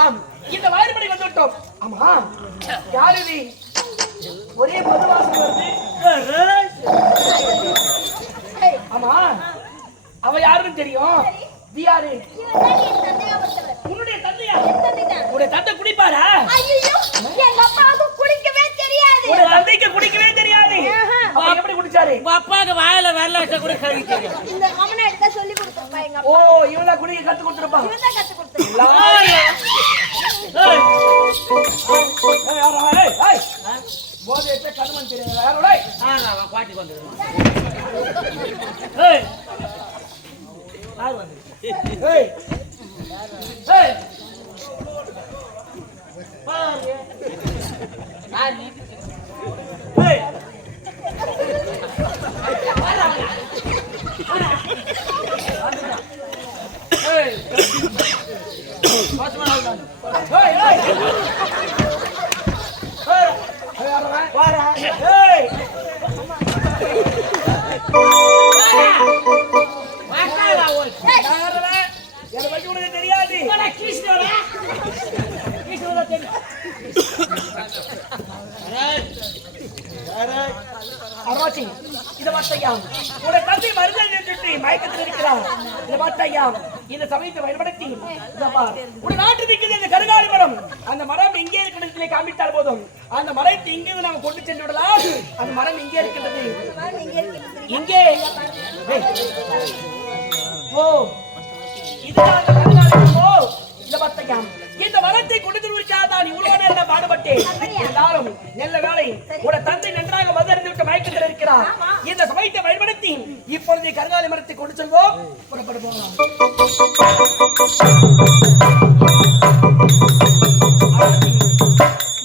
ஆம், இந்த வாயிற்படி வந்து விட்டோம். ஆமா, யாரு இது? ஒரே மது வாசனை வருது. ஆமா, அவ யாருன்னு தெரியும். நீ யாரு? உன்னுடைய தந்தையா? உன்னுடைய தந்தை குடிப்பாரா? எங்க அப்பாவுக்கு குடிக்கவே தெரியாது. உன்னுடைய தந்தைக்கு குடிக்கவே தெரியாது. அப்ப எப்படி குடிச்சாரு? அப்பாவுக்கு வாயில வரல வச்ச கூட கறி தெரியும். இந்த அம்மனை எடுத்து சொல்லி கொடுத்துருப்பா எங்க அப்பா. ஓ, இவளா குடிக்க கத்து கொடுத்துருப்பா. இவன் தான் கத்து கொடுத்தா. போதை கடுமன் தெரியாது யாரோட? பாட்டி வந்துடுறோம். தெரியாது. அராச்சி, இதை பார்த்தையா உடைய தந்தை மருந்தல் நின்று மயக்கத்தில் இருக்கிறார். இதை பார்த்தையா இந்த சமயத்தை பயன்படுத்தி உடைய நாட்டு நிற்கிறது இந்த கருங்காலி மரம். அந்த மரம் எங்கே இருக்கிறது காமித்தால் போதும். அந்த மரத்தை இங்கே நாம் கொண்டு சென்று விடலாம். அந்த மரம் இங்கே இருக்கின்றது. இங்கே ஓ, இதுதான் கருங்காலி மரம். இதை பார்த்தையா இந்த மரத்தை கொண்டு தான் இவ்வளவு நேரம் பாடுபட்டேன். எல்லாரும் நல்ல வேலை உடைய தந்தை நன்றாக மதறிந்து விட்டு மயக்கத்தில் இருக்கிறார். இந்த சமயத்தை பயன்படுத்தி இப்பொழுது கருங்காலி மரத்தை கொண்டு செல்வோம். புறப்படுவோம்.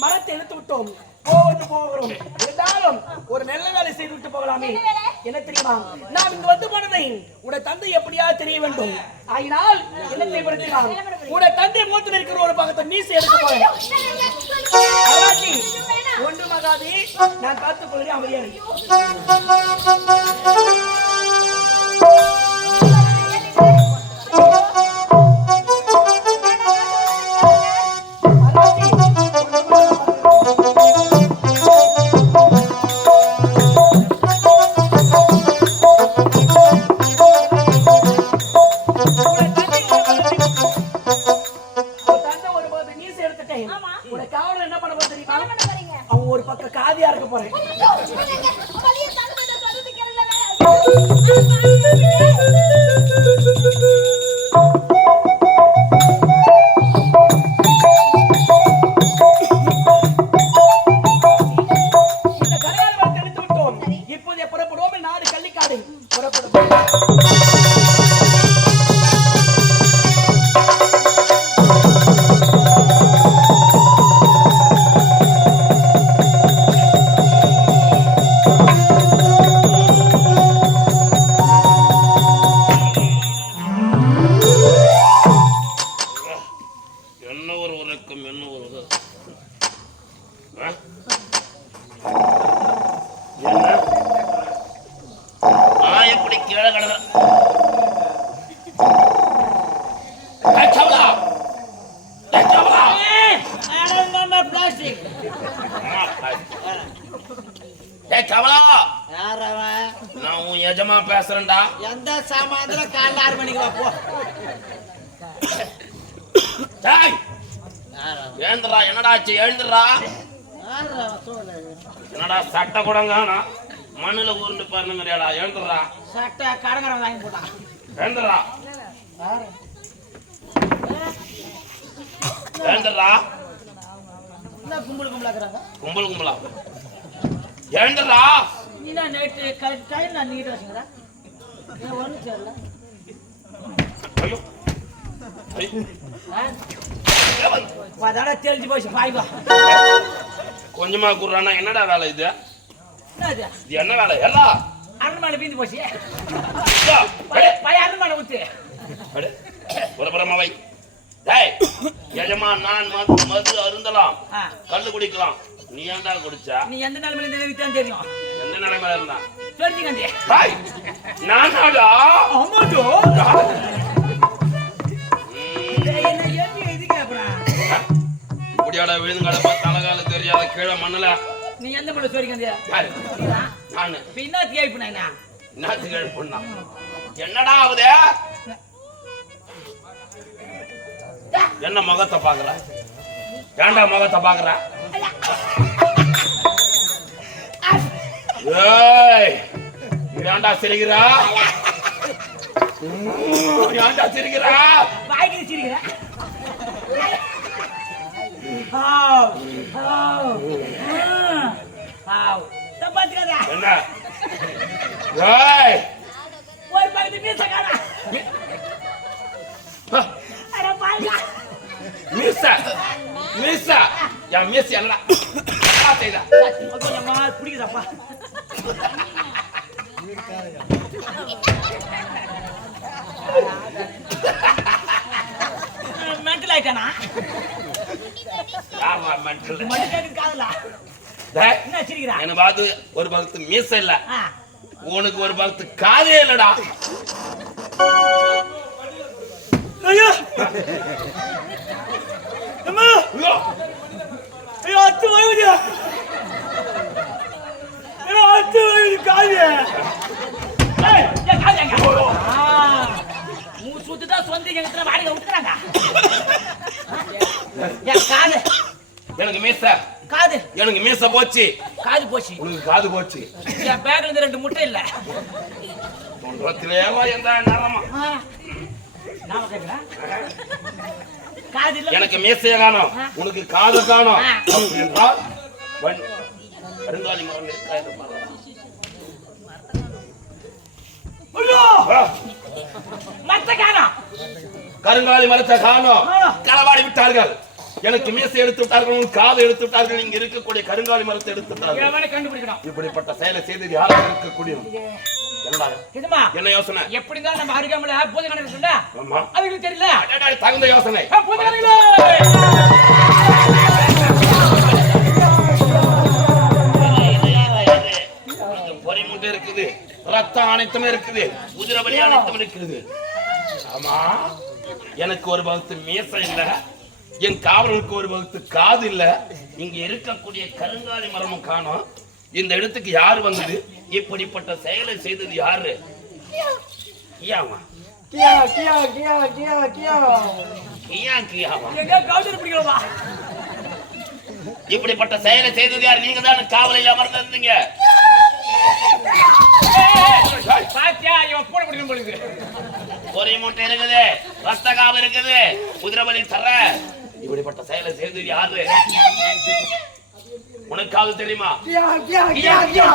மரத்தை எடுத்து விட்டோம். போகிறோம். இருந்தாலும் ஒரு நல்ல வேலை செய்து விட்டு போகலாமே. என்ன தெரியுமா, நாம் இங்கு வந்து போனதை உடைய தந்தை எப்படியாவது தெரிய வேண்டும். ஆயினால் என்ன செய்யப்படுகிறான், உடைய தந்தை மூத்தில் இருக்கிற ஒரு பக்கத்தை மீசை எடுக்க போறேன். ஒன்று மகாதி, நான் காத்துக் கொள்கிறேன். அமைதியாக ஒரு பக்கம் காதியா இருக்க போறேன். இந்த கரையால் வந்து எடுத்து விட்டோம். இப்போது புறப்படுவோம். நாடு கள்ளிக்காடு புறப்படுவோம். எஜமா பேசுறேன்டா. எந்த சாமாந்திர காலைல 6 மணிக்கு வா போ. எழுந்துடா. என்னடா ஆச்சு? எழுந்துடுறா. என்னடா சட்டை கூடங்கானா மண்ணுல உருண்டு பாருங்கறியாடா. எழுந்துடுறா. சட்டை கடங்கரம் வாங்கி போட்டான். எழுந்துடுறா. எழுந்துடுறா. என்ன கும்பல் கும்பலாக்குறாங்க? கும்பல் கும்பலா? எழுந்துடுறா. நீ நான் நைட்டு கையில் நான் நீட்டு வச்சுக்கிறா. ஒன்றும் தெரியல. ஐயோ அதோட தெரிஞ்சு போச்சு. பாய்பா கொஞ்சமா கூடுறானா? என்னடா வேலை இது? என்னது இது? என்ன வேலை? எல்லாம் அரண்மனை பீந்து போச்சு. பைய அரண்மனை ஊத்து ஒரு புறமாவை. எஜமா நான் மது அருந்தலாம், கல்லு குடிக்கலாம். நீ ஏன்டா குடிச்சா? நீ எந்த நிலைமையில தெரியும் தெரியும். எந்த நிலைமையில இருந்தா தெரிஞ்சுக்கண்டே. நானாடா? ஆமாடோ. என்ன ஏன் இது கேக்குறா? விழுங்கடப்ப தலகால தெரியாத கீழே மண்ணுல நீ எந்த மண்ணு சோரிக்க யாரு? நானு என்ன கேள்வி நான் என்னத்துக்கு எழுப்புனா என்னடா ஆகுது? என்ன முகத்தை பாக்குற? ஏன்டா முகத்தை பாக்குற? ஏய் ஏன்டா சிரிக்கிறா? ஏன்டா சிரிக்கிறா? வாய்க்கு சிரிக்கிற என்ன? ஏய் ஒரு பக்கத்து மீச காணா மீசா மீசா என் மீச என்னடா செய்தா? கொஞ்சமா பிடிக்குதாப்பா மென்டல் ஆயிட்டானா? யாரா மென்டல்? மட்டும் கேட்குது காதலா டேய் என்ன சிரிக்கிறா? என்ன பாத்து ஒரு பக்கத்து மீச இல்ல, உனக்கு ஒரு பக்கத்து காதே இல்லடா. ஐயோ அம்மா ஐயோ ஐயோ அத்து வாயுது ஐயோ அத்து வாயுது காது. ஏய் ஏன் காது எங்க? மூ சுத்துதா சொந்த எங்கத்துல வாடகை விட்டுறாங்க. ஏன் காது? எனக்கு மீச காது எனக்கு மீச போச்சு. காது போச்சு. உனக்கு காது போச்சு. என் பேக்ல இருந்து 2 முட்டை இல்ல. தொன்றத்திலேவா எந்த நேரமா நாம கேக்குறேன். காது இல்ல. எனக்கு மீசைய காணோம், உனக்கு காது காணோம். அப்படி என்றால் கருங்காலி மரம் இருக்கா என்று பாருங்க. ஐயோ மத்த காணோம். கருங்காலி மரத்தை காணோம், களவாடி விட்டார்கள். எனக்கு மீசை எடுத்து விட்டார்கள், உனக்கு காது எடுத்து விட்டார்கள். இங்க இருக்கக்கூடிய கருங்காலி மரத்தை எடுத்து விட்டார்கள். எவனை கண்டுபிடிக்கணும்? இப்படிப்பட்ட செயலை செய்தது யாராக இருக்கக்கூடிய என்னடா? இதுமா என்ன யோசனை? எப்படி தான் நம்ம அருகாமல பூஜை கணக்கு சொல்ல ஆமா, அதுக்கு தெரியல. அடடா, தகுந்த யோசனை. பூஜை கணக்கு பொறி முட்டை இருக்குது, ரத்தம் அனைத்துமே இருக்குது, உதிரபலி அனைத்தும் இருக்குது. ஆமா, எனக்கு ஒரு பகுத்து மீசை இல்ல, என் காவலனுக்கு ஒரு பகுத்து காது இல்ல. இங்க இருக்கக்கூடிய கருங்காலி மரமும் காணோம். இந்த இடத்துக்கு யாரு வந்தது? இப்படிப்பட்ட செயலை செய்தது யாரு? கியாவா? கியா கியா கியா கியா கியா கியா கியாவா? எங்க கவுண்டர் பிடிக்கலவா? இப்படிப்பட்ட செயலை செய்தது யாரு? நீங்க தான் காவலில் அமர்ந்திருந்தீங்க. பாத்தியா இவன் பூனை பிடிக்கணும் போலுது. பொறி மூட்டை இருக்குது, ரத்த காவு இருக்குது, குதிரைபலி தர. இப்படிப்பட்ட செயலை செய்தது யாரு? உனக்காவது தெரியுமா? கியா கியா கியா கியா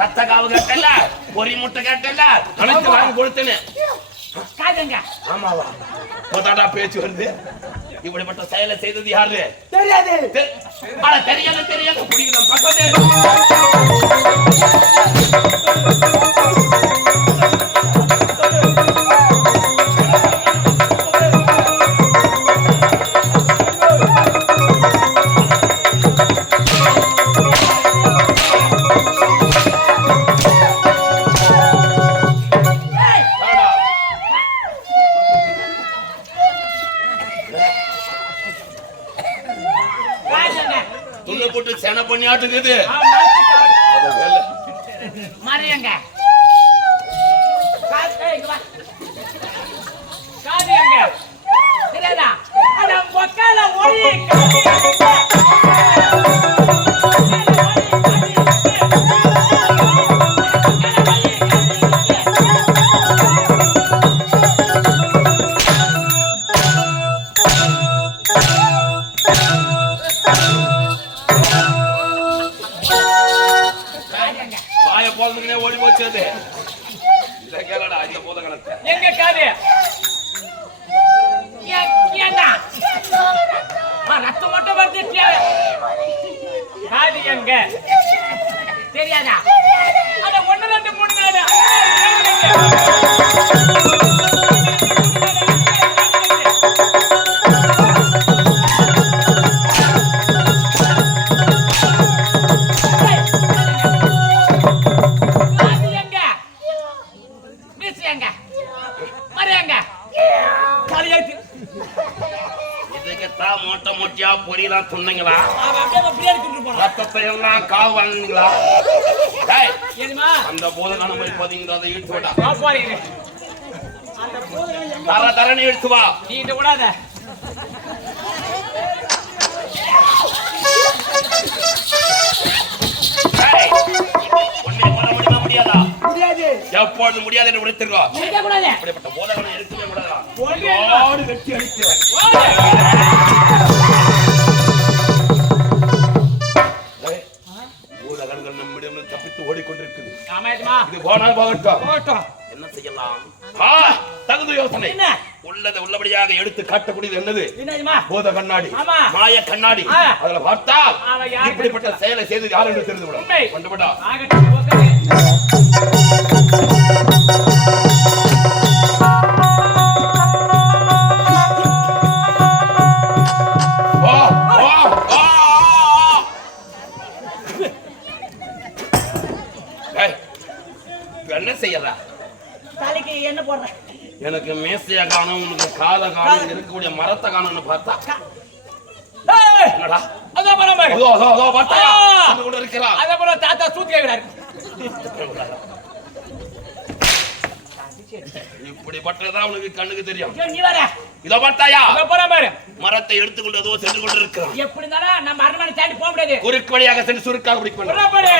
ரத்த காவு கேட்டல, பொறி முட்டை கேட்டல, அனைத்து வாங்கி கொடுத்தேன்னு. காதுங்க ஆமாவா? போதாடா பேச்சு வருது. இப்படிப்பட்ட செயலை செய்தது யாரு? தெரியாது. ஆனா தெரியாத தெரியாத குடிக்கலாம் பக்கத்தே. போட்டு சென பண்ணி ஆட்டுக்குது. மாறியங்க காது எங்க தெரியாதா? அட பொக்கால ஓடி ஓடி போச்சு. இத கேளடா, இந்த போத கணக்கு எங்க காது எங்க ரத்தம் மட்டும் வருது காது எங்க தெரியாதா அத 1 2 3 மொட்டை மொட்டியா பொரியலாம் சொன்னீங்களா? பிரியாணி தின்னு போறோம். ரத்தத்தை எல்லாம் காவு வாங்குனீங்களா? டேய் ஏமா அந்த போதகான மாதிரி பாத்தீங்களா? அதை இழுத்து விடா. பாப்பாரீங்க. அந்த போதகான எங்க தரன்னு இழுத்து வா. நீ இத விடாத. டேய் ஒண்ணே பண்ண முடியாதா? முடியாது. எப்பொழுது முடியாது என்று உடைத்துறோம். நிக்க கூடாது. அப்படிப்பட்ட போதகான எடுக்கவே கூடாதா? ஓடு வெட்டி அடிக்கிறேன். போதகங்கள் நம்மிடம் தப்பித்து ஓடிக்கொண்டிருக்குது. ஆமாய்மா. இது போனால் போகட்டும். போகட்டும். என்ன செய்யலாம்? தகுந்த யோசனை. என்ன? உள்ளதை உள்ளபடியாக எடுத்து காட்டக்கூடியது என்னது? என்னதுமா? போத கண்ணாடி. ஆமா. மாய கண்ணாடி. அதுல பார்த்தா இப்படிப்பட்ட செயலை செய்து யார் என்று தெரிந்து விடும். கண்டுபிடா. ஆகட்டும் போகவே. என்ன செய்யறா? தலைக்கு என்ன போடுற? எனக்கு மேசைய காணும், உனக்கு காத காணும், இருக்கக்கூடிய மரத்தை காணும்னு பார்த்தா என்னடா? அதான் பரம்பரை. அதோ பார்த்தாயா? அங்க கூட இருக்கிறா. அத போல தாத்தா சூத்தி கேக்குறாரு. இப்படிப்பட்டதா உனக்கு கண்ணுக்கு தெரியும். நீ வர. இதோ பார்த்தாயா? அத பரம்பரை. மரத்தை எடுத்துக்கொண்டு அதோ சென்று கொண்டிருக்கிறான். எப்படி இருந்தாலும் நம்ம அரண்மனை தாண்டி போக முடியாது. குறுக்கு வழியாக சென்று சுருக்காக பிடிக்க வேண்டும். பரம்பரை.